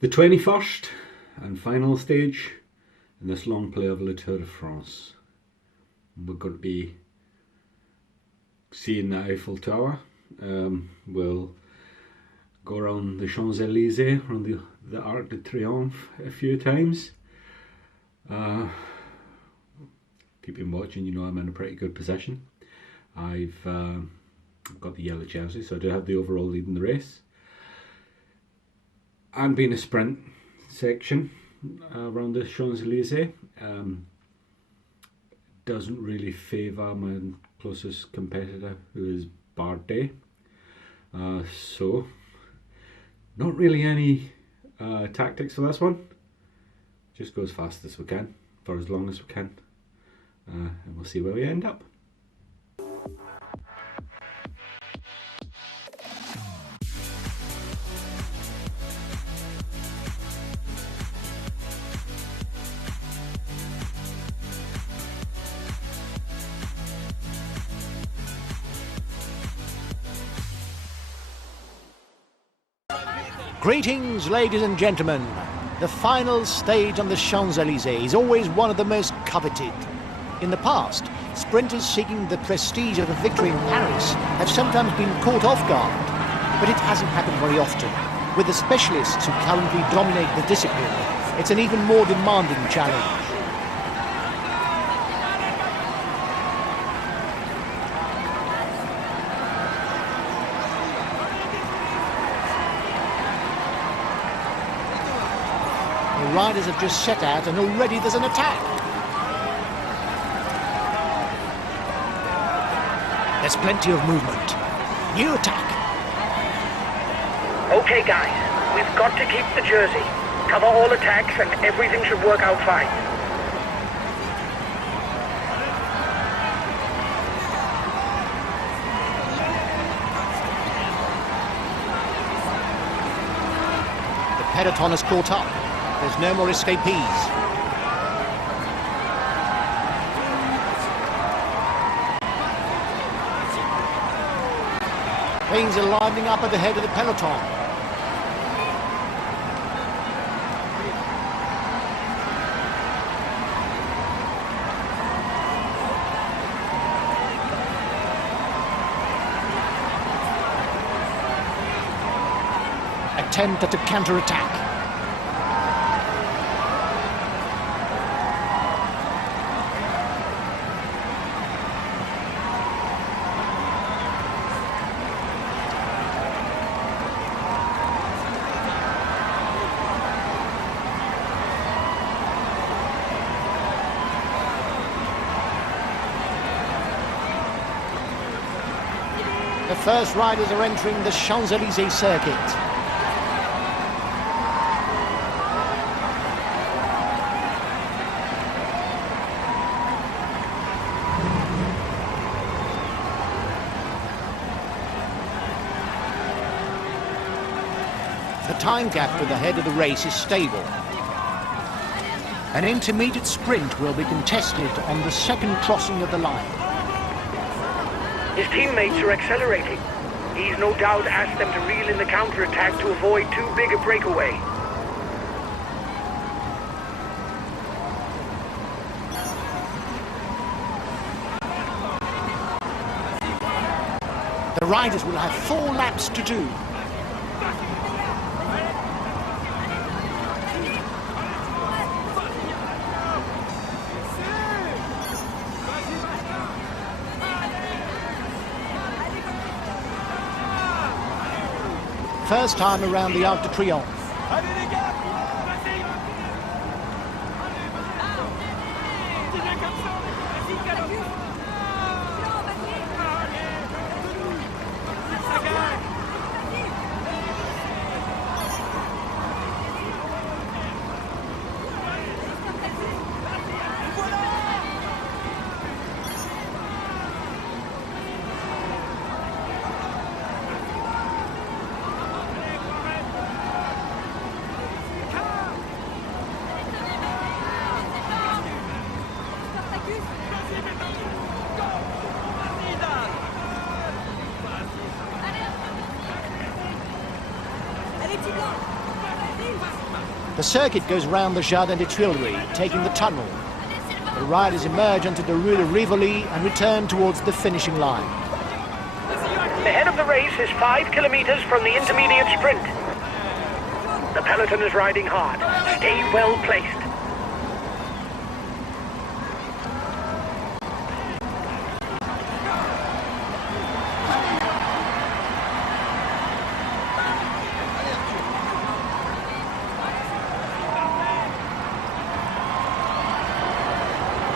The 21st and final stage in this long play of Le Tour de France. We're going to be seeing the Eiffel Tower. We'll go around the Champs Elysees, around the Arc de Triomphe a few times. If you've been watching, you know I'm in a pretty good position. I've got the yellow jersey, so I do have the overall lead in the race. And being a sprint section around the Champs Elysees doesn't really favour my closest competitor, who is Bardet. So not really any tactics for this one. Just go as fast as we can for as long as we can, and we'll see where we end up. Greetings, ladies and gentlemen. The final stage on the Champs Elysees is always one of the most coveted. In the past, sprinters seeking the prestige of a victory in Paris have sometimes been caught off guard, but it hasn't happened very often. With the specialists who currently dominate the discipline, it's an even more demanding challenge. The riders have just set out and already there's an attack. There's plenty of movement. New attack. Okay guys, we've got to keep the jersey. Cover all attacks and everything should work out fine. The peloton has caught up. There's no more escapees. Things are lining up at the head of the peloton. Attempt at a counter-attack. The first riders are entering the Champs Elysees circuit. The time gap for the head of the race is stable. An intermediate sprint will be contested on the second crossing of the line. His teammates are accelerating. He's no doubt asked them to reel in the counter-attack to avoid too big a breakaway. The riders will have 4 laps to do. First time around the Arc de Triomphe. The circuit goes round the Jardin des Tuileries, taking the tunnel. The riders emerge onto the Rue de Rivoli and return towards the finishing line. The head of the race is 5 kilometers from the intermediate sprint. The peloton is riding hard. Stay well placed.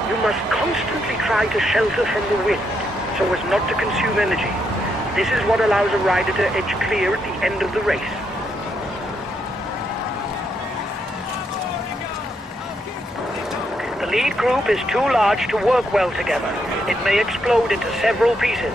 You must constantly try to shelter from the wind so as not to consume energy. This is what allows a rider to edge clear at the end of the race. The lead group is too large to work well together. It may explode into several pieces.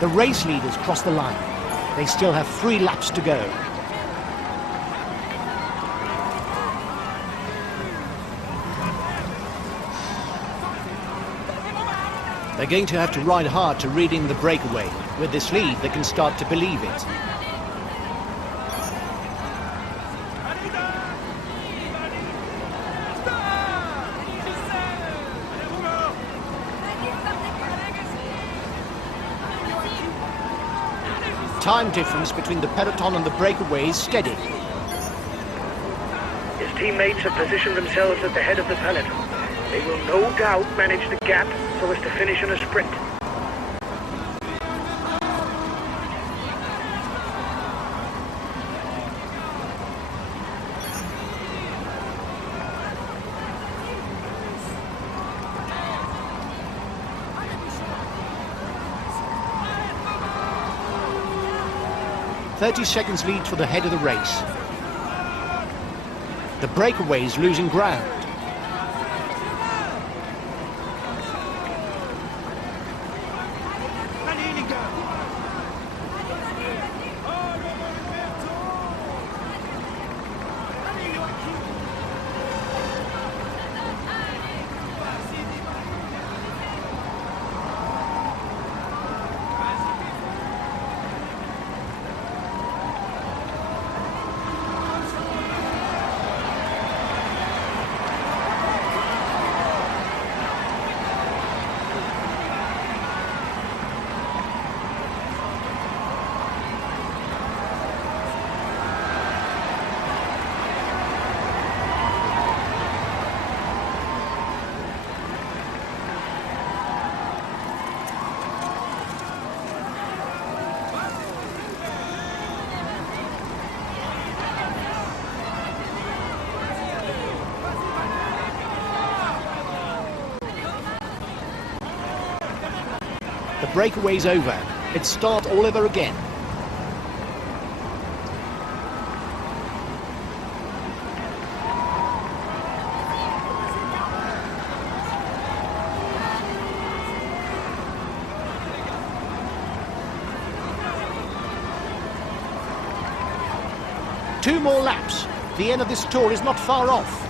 The race leaders cross the line. They still have 3 laps to go. They're going to have to ride hard to read in the breakaway. With this lead, they can start to believe it. Time difference between the peloton and the breakaway is steady. His teammates have positioned themselves at the head of the peloton. They will no doubt manage the gap so as to finish in a sprint. "30 seconds lead for the head of the race. The breakaway is losing ground. The breakaway's over. It's start all over again. Two more laps. The end of this tour is not far off.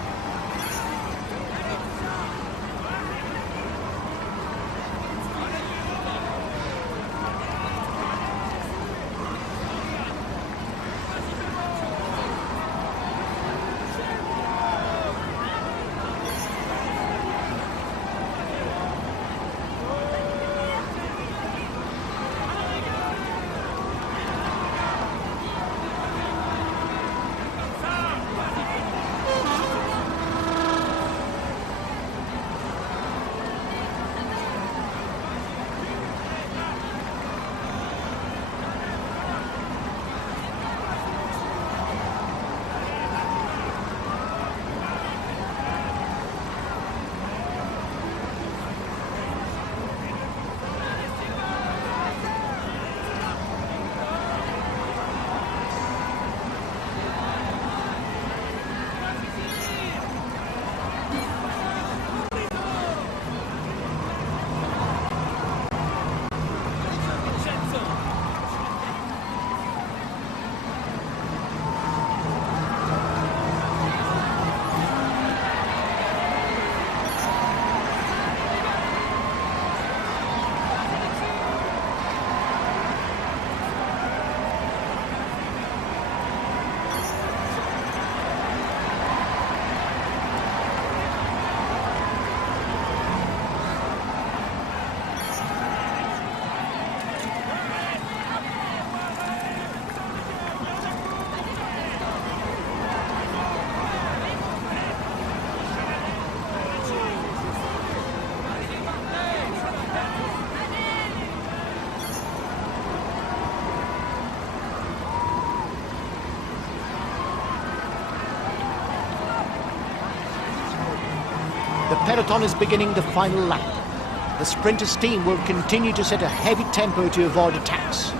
The peloton is beginning the final lap. The sprinters' team will continue to set a heavy tempo to avoid attacks.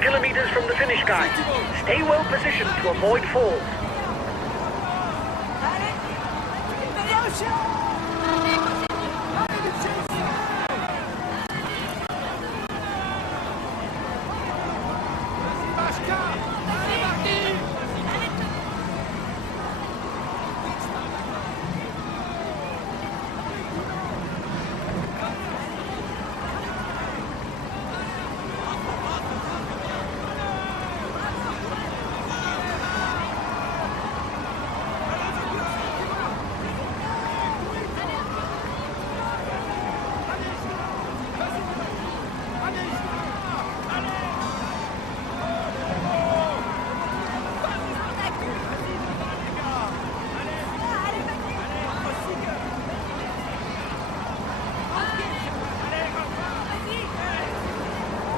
Kilometers from the finish line. Stay well positioned to avoid falls.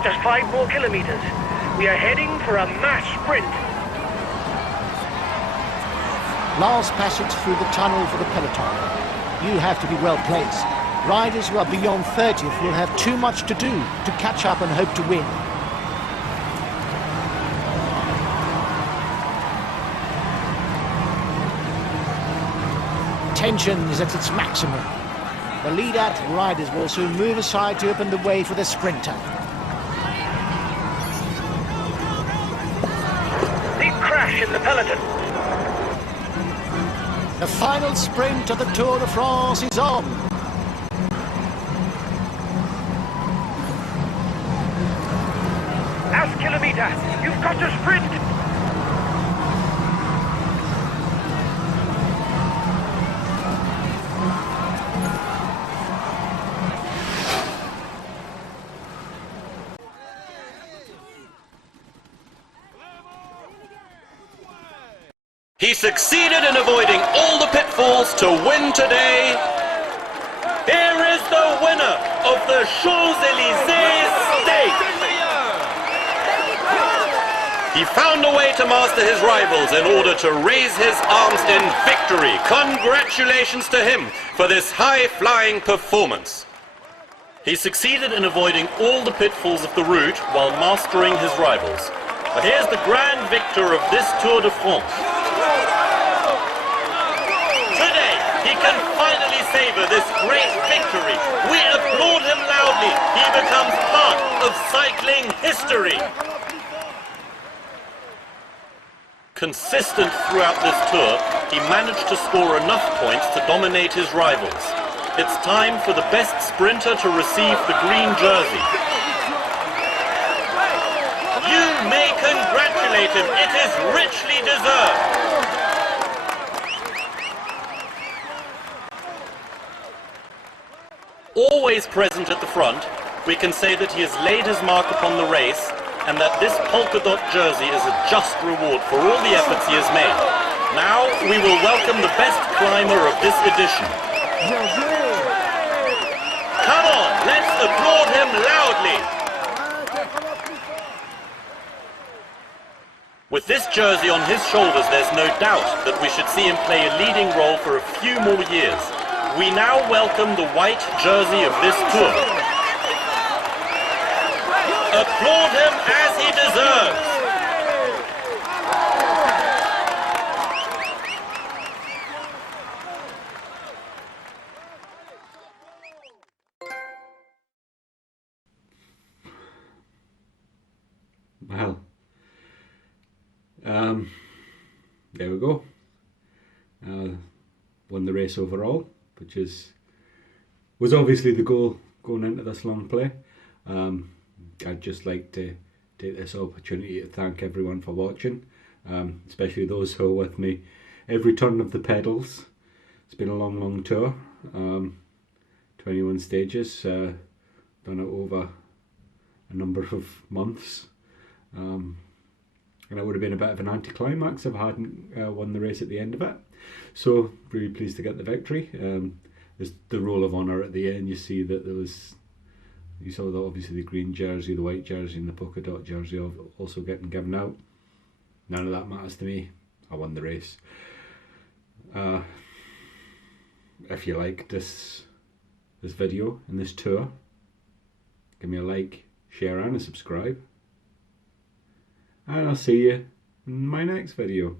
Just 5 more kilometers. We are heading for a mass sprint. Last passage through the tunnel for the peloton. You have to be well placed. Riders who are beyond 30th will have too much to do to catch up and hope to win. Tension is at its maximum. The lead-out riders will soon move aside to open the way for the sprinter. Big crash in the peloton. The final sprint of the Tour de France is on. Last kilometer. You've got to sprint. He succeeded in avoiding all the pitfalls to win today. Here is the winner of the Champs Elysees Stakes. He found a way to master his rivals in order to raise his arms in victory. Congratulations to him for this high-flying performance. He succeeded in avoiding all the pitfalls of the route while mastering his rivals. But here's the grand victor of this Tour de France. Today, he can finally savor this great victory. We applaud him loudly. He becomes part of cycling history. Consistent throughout this tour, he managed to score enough points to dominate his rivals. It's time for the best sprinter to receive the green jersey. You may congratulate him. It is richly deserved. Always present at the front, we can say that he has laid his mark upon the race and that this polka dot jersey is a just reward for all the efforts he has made. Now we will welcome the best climber of this edition. Come on, let's applaud him loudly. With this jersey on his shoulders, there's no doubt that we should see him play a leading role for a few more years. We now welcome the white jersey of this tour. Applaud him as he deserves. Well, there we go. Won the race overall, which was obviously the goal going into this long play. I'd just like to take this opportunity to thank everyone for watching, especially those who are with me every turn of the pedals. It's been a long tour, 21 stages, done it over a number of months, and it would have been a bit of an anticlimax if I hadn't won the race at the end of it. So really pleased to get the victory. there's the roll of honour at the end. You see that there was, you saw obviously the green jersey, the white jersey and the polka dot jersey also getting given out. None of that matters to me. I won the race. If you like this video and this tour, give me a like, share and a subscribe. And I'll see you in my next video.